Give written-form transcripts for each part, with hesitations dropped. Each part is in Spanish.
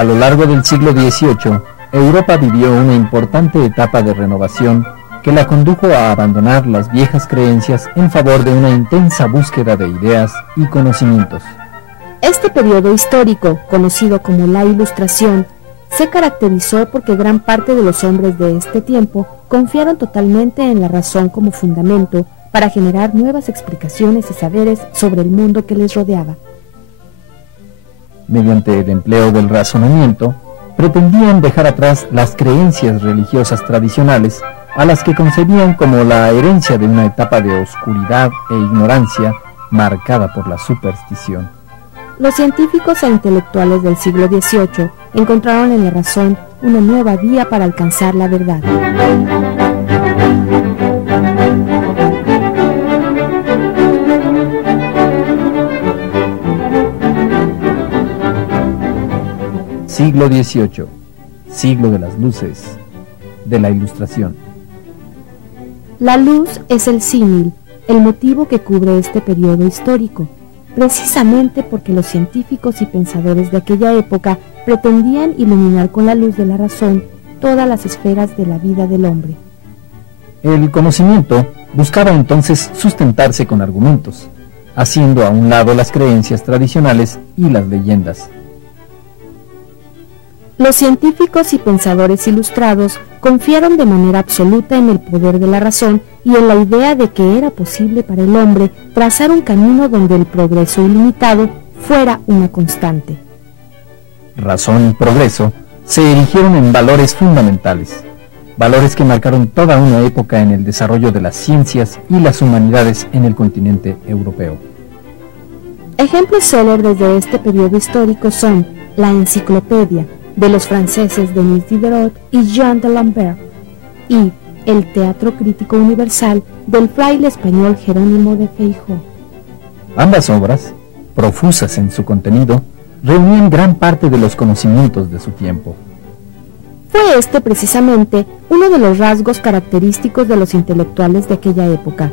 A lo largo del siglo XVIII, Europa vivió una importante etapa de renovación que la condujo a abandonar las viejas creencias en favor de una intensa búsqueda de ideas y conocimientos. Este periodo histórico, conocido como la Ilustración, se caracterizó porque gran parte de los hombres de este tiempo confiaron totalmente en la razón como fundamento para generar nuevas explicaciones y saberes sobre el mundo que les rodeaba. Mediante el empleo del razonamiento, pretendían dejar atrás las creencias religiosas tradicionales a las que concebían como la herencia de una etapa de oscuridad e ignorancia marcada por la superstición. Los científicos e intelectuales del siglo XVIII encontraron en la razón una nueva vía para alcanzar la verdad. Siglo XVIII, siglo de las luces, de la Ilustración. La luz es el símil, el motivo que cubre este periodo histórico, precisamente porque los científicos y pensadores de aquella época pretendían iluminar con la luz de la razón todas las esferas de la vida del hombre. El conocimiento buscaba entonces sustentarse con argumentos, haciendo a un lado las creencias tradicionales y las leyendas. Los científicos y pensadores ilustrados confiaron de manera absoluta en el poder de la razón y en la idea de que era posible para el hombre trazar un camino donde el progreso ilimitado fuera una constante. Razón y progreso se erigieron en valores fundamentales, valores que marcaron toda una época en el desarrollo de las ciencias y las humanidades en el continente europeo. Ejemplos célebres de este periodo histórico son la Enciclopedia, de los franceses Denis Diderot y Jean de Lambert, y el Teatro Crítico Universal del fraile español Jerónimo de Feijoo. Ambas obras, profusas en su contenido, reunían gran parte de los conocimientos de su tiempo. Fue este precisamente uno de los rasgos característicos de los intelectuales de aquella época: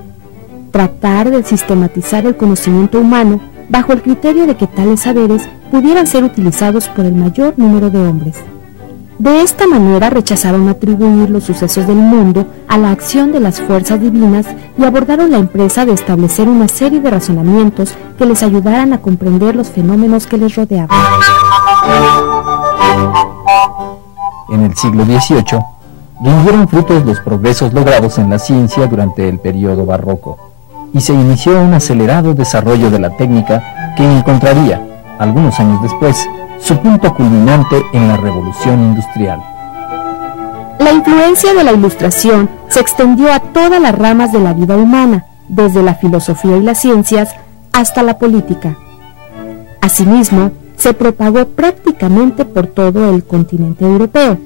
tratar de sistematizar el conocimiento humano bajo el criterio de que tales saberes pudieran ser utilizados por el mayor número de hombres. De esta manera rechazaron atribuir los sucesos del mundo a la acción de las fuerzas divinas y abordaron la empresa de establecer una serie de razonamientos que les ayudaran a comprender los fenómenos que les rodeaban. En el siglo XVIII, rindieron frutos los progresos logrados en la ciencia durante el período barroco, y se inició un acelerado desarrollo de la técnica que encontraría, algunos años después, su punto culminante en la Revolución Industrial. La influencia de la Ilustración se extendió a todas las ramas de la vida humana, desde la filosofía y las ciencias hasta la política. Asimismo, se propagó prácticamente por todo el continente europeo,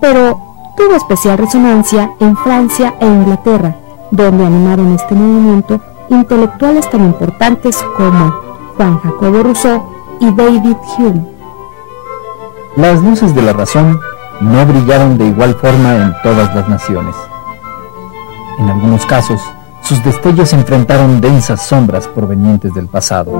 pero tuvo especial resonancia en Francia e Inglaterra, donde animaron este movimiento intelectuales tan importantes como Juan Jacobo Rousseau y David Hume. Las luces de la razón no brillaron de igual forma en todas las naciones. En algunos casos, sus destellos enfrentaron densas sombras provenientes del pasado.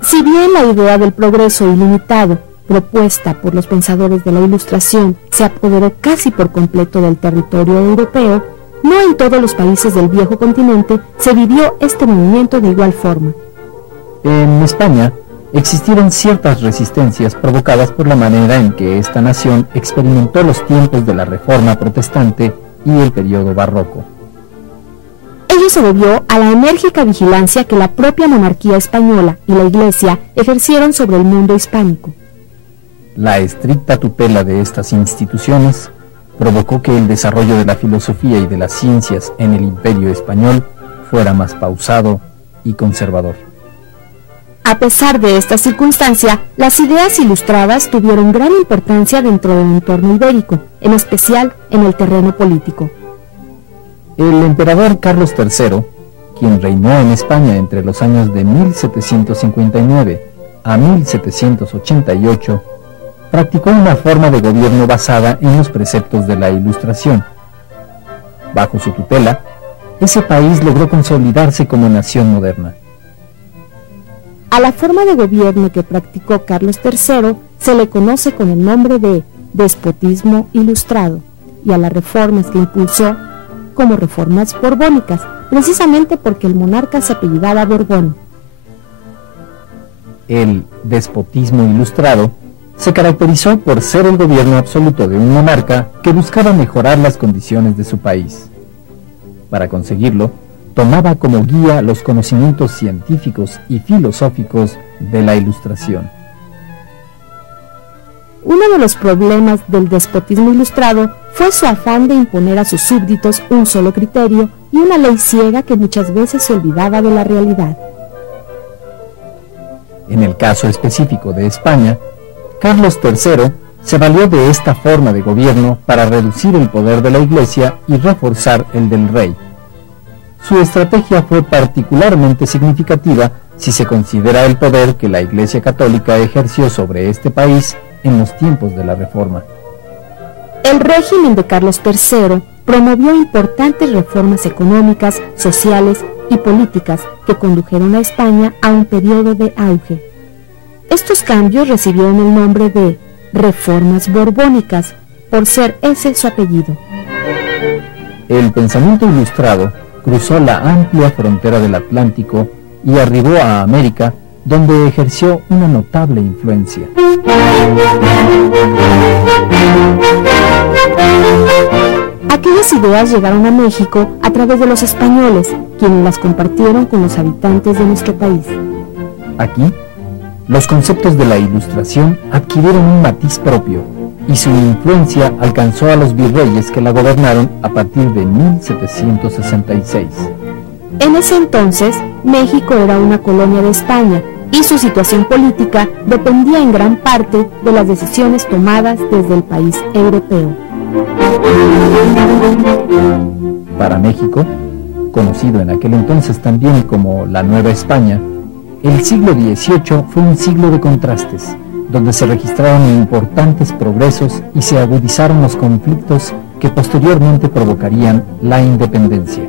Si bien la idea del progreso ilimitado, propuesta por los pensadores de la Ilustración, se apoderó casi por completo del territorio europeo, no en todos los países del viejo continente se vivió este movimiento de igual forma. En España existieron ciertas resistencias provocadas por la manera en que esta nación experimentó los tiempos de la Reforma Protestante y el periodo barroco. Ello se debió a la enérgica vigilancia que la propia monarquía española y la Iglesia ejercieron sobre el mundo hispánico. La estricta tutela de estas instituciones provocó que el desarrollo de la filosofía y de las ciencias en el Imperio español fuera más pausado y conservador. A pesar de esta circunstancia, las ideas ilustradas tuvieron gran importancia dentro del entorno ibérico, en especial en el terreno político. El emperador Carlos III, quien reinó en España entre los años de 1759 a 1788, practicó una forma de gobierno basada en los preceptos de la Ilustración. Bajo su tutela, ese país logró consolidarse como nación moderna. A la forma de gobierno que practicó Carlos III se le conoce con el nombre de despotismo ilustrado, y a las reformas que impulsó como reformas borbónicas, precisamente porque el monarca se apellidaba Borbón. El despotismo ilustrado se caracterizó por ser el gobierno absoluto de un monarca que buscaba mejorar las condiciones de su país. Para conseguirlo, tomaba como guía los conocimientos científicos y filosóficos de la Ilustración. Uno de los problemas del despotismo ilustrado fue su afán de imponer a sus súbditos un solo criterio y una ley ciega que muchas veces se olvidaba de la realidad. En el caso específico de España, Carlos III se valió de esta forma de gobierno para reducir el poder de la Iglesia y reforzar el del rey. Su estrategia fue particularmente significativa si se considera el poder que la Iglesia Católica ejerció sobre este país en los tiempos de la Reforma. El régimen de Carlos III promovió importantes reformas económicas, sociales y políticas que condujeron a España a un periodo de auge. Estos cambios recibieron el nombre de reformas borbónicas, por ser ese su apellido. El pensamiento ilustrado cruzó la amplia frontera del Atlántico y arribó a América, donde ejerció una notable influencia. Aquellas ideas llegaron a México a través de los españoles, quienes las compartieron con los habitantes de nuestro país. Aquí, los conceptos de la Ilustración adquirieron un matiz propio, y su influencia alcanzó a los virreyes que la gobernaron a partir de 1766. En ese entonces, México era una colonia de España, y su situación política dependía en gran parte de las decisiones tomadas desde el país europeo. Para México, conocido en aquel entonces también como la Nueva España, el siglo XVIII fue un siglo de contrastes, donde se registraron importantes progresos y se agudizaron los conflictos que posteriormente provocarían la independencia.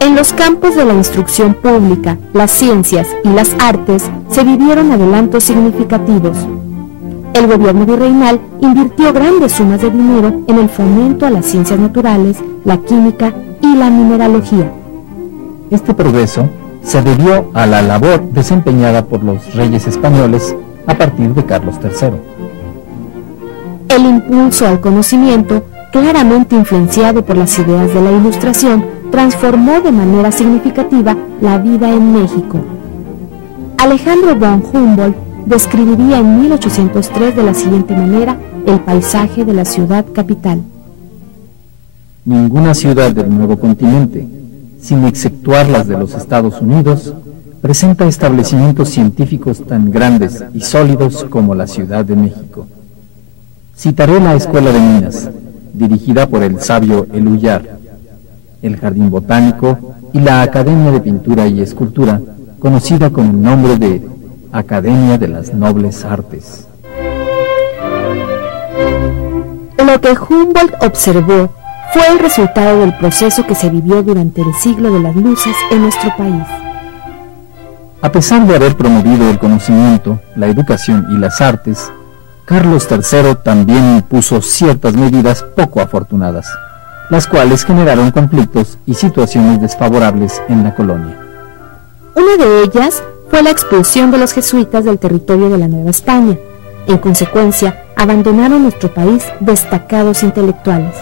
En los campos de la instrucción pública, las ciencias y las artes se vivieron adelantos significativos. El gobierno virreinal invirtió grandes sumas de dinero en el fomento a las ciencias naturales, la química y la mineralogía. Este progreso se debió a la labor desempeñada por los reyes españoles a partir de Carlos III. El impulso al conocimiento, claramente influenciado por las ideas de la Ilustración, transformó de manera significativa la vida en México. Alejandro von Humboldt describiría en 1803 de la siguiente manera el paisaje de la ciudad capital. Ninguna ciudad del nuevo continente, sin exceptuar las de los Estados Unidos, presenta establecimientos científicos tan grandes y sólidos como la Ciudad de México. Citaré la Escuela de Minas, dirigida por el sabio Eluyar, el Jardín Botánico y la Academia de Pintura y Escultura, conocida con el nombre de Academia de las Nobles Artes. Lo que Humboldt observó fue el resultado del proceso que se vivió durante el siglo de las luces en nuestro país. A pesar de haber promovido el conocimiento, la educación y las artes, Carlos III también impuso ciertas medidas poco afortunadas, las cuales generaron conflictos y situaciones desfavorables en la colonia. Una de ellas fue la expulsión de los jesuitas del territorio de la Nueva España. En consecuencia, abandonaron nuestro país destacados intelectuales.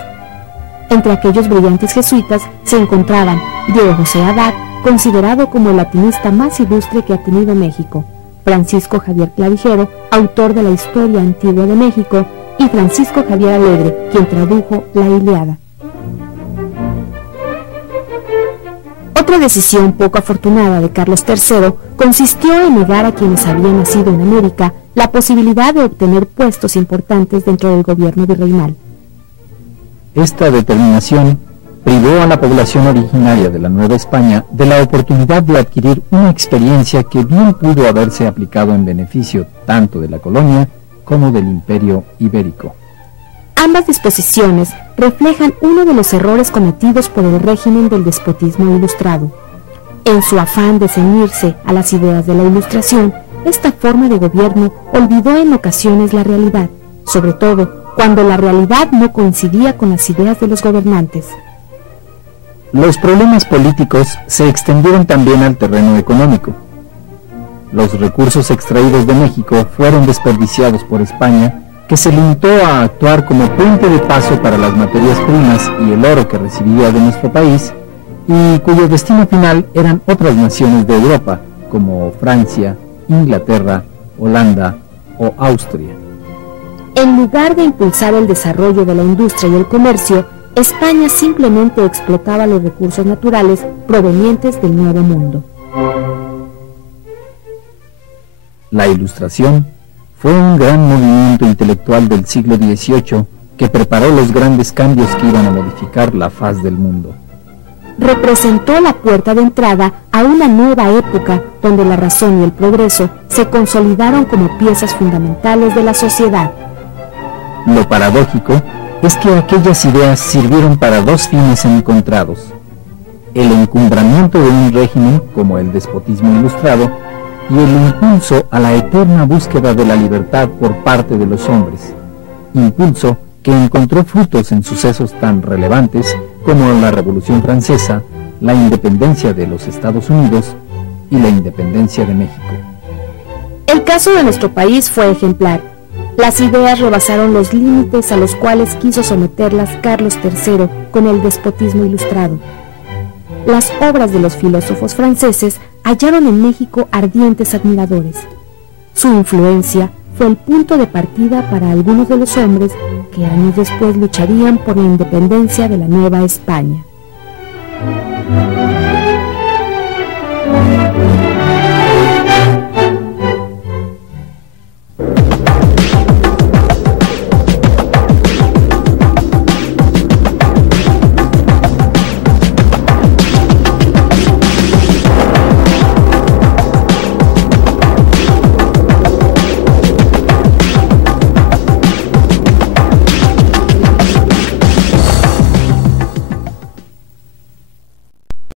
Entre aquellos brillantes jesuitas se encontraban Diego José Abad, considerado como el latinista más ilustre que ha tenido México, Francisco Javier Clavijero, autor de la Historia Antigua de México, y Francisco Javier Alegre, quien tradujo la Ilíada. Otra decisión poco afortunada de Carlos III consistió en negar a quienes habían nacido en América la posibilidad de obtener puestos importantes dentro del gobierno virreinal. Esta determinación privó a la población originaria de la Nueva España de la oportunidad de adquirir una experiencia que bien pudo haberse aplicado en beneficio tanto de la colonia como del Imperio Ibérico. Ambas disposiciones reflejan uno de los errores cometidos por el régimen del despotismo ilustrado. En su afán de ceñirse a las ideas de la Ilustración, esta forma de gobierno olvidó en ocasiones la realidad, sobre todo cuando la realidad no coincidía con las ideas de los gobernantes. Los problemas políticos se extendieron también al terreno económico. Los recursos extraídos de México fueron desperdiciados por España, que se limitó a actuar como puente de paso para las materias primas y el oro que recibía de nuestro país, y cuyo destino final eran otras naciones de Europa, como Francia, Inglaterra, Holanda o Austria. En lugar de impulsar el desarrollo de la industria y el comercio, España simplemente explotaba los recursos naturales provenientes del Nuevo Mundo. La Ilustración fue un gran movimiento intelectual del siglo XVIII que preparó los grandes cambios que iban a modificar la faz del mundo. Representó la puerta de entrada a una nueva época donde la razón y el progreso se consolidaron como piezas fundamentales de la sociedad. Lo paradójico es que aquellas ideas sirvieron para dos fines encontrados: el encumbramiento de un régimen como el despotismo ilustrado y el impulso a la eterna búsqueda de la libertad por parte de los hombres, impulso que encontró frutos en sucesos tan relevantes como la Revolución Francesa, la independencia de los Estados Unidos y la independencia de México. El caso de nuestro país fue ejemplar. Las ideas rebasaron los límites a los cuales quiso someterlas Carlos III con el despotismo ilustrado. Las obras de los filósofos franceses hallaron en México ardientes admiradores. Su influencia fue el punto de partida para algunos de los hombres que años después lucharían por la independencia de la Nueva España.